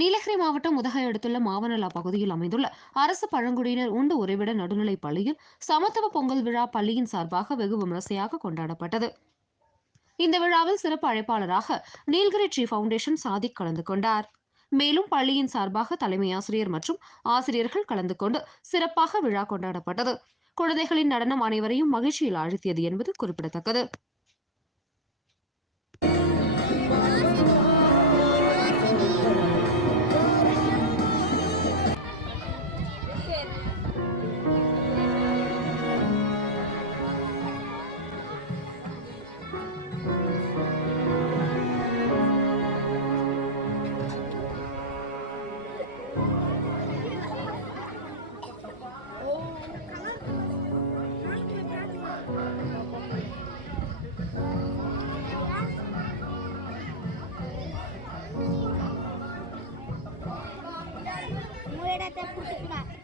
நீலகிரி மாவட்டம் உதகை அடுத்துள்ள மாவனலா பகுதியில் அமைந்துள்ள அரசு பழங்குடியினர் உண்டு உறைவிட நடுநிலைப் பள்ளியில் சமத்துவ பொங்கல் விழா பள்ளியின் சார்பாக வெகு விமரிசையாக கொண்டாடப்பட்டது. இந்த விழாவில் சிறப்பு அழைப்பாளராக நீல்கிரி ட்ரீ பவுண்டேஷன் சாதிக் கலந்து கொண்டார். மேலும் பள்ளியின் சார்பாக தலைமை ஆசிரியர் மற்றும் ஆசிரியர்கள் கலந்து கொண்டு சிறப்பாக விழா கொண்டாடப்பட்டது. குழந்தைகளின் நடனம் அனைவரையும் மகிழ்ச்சியில் ஆழ்த்தியது என்பது குறிப்பிடத்தக்கது. Mulai dari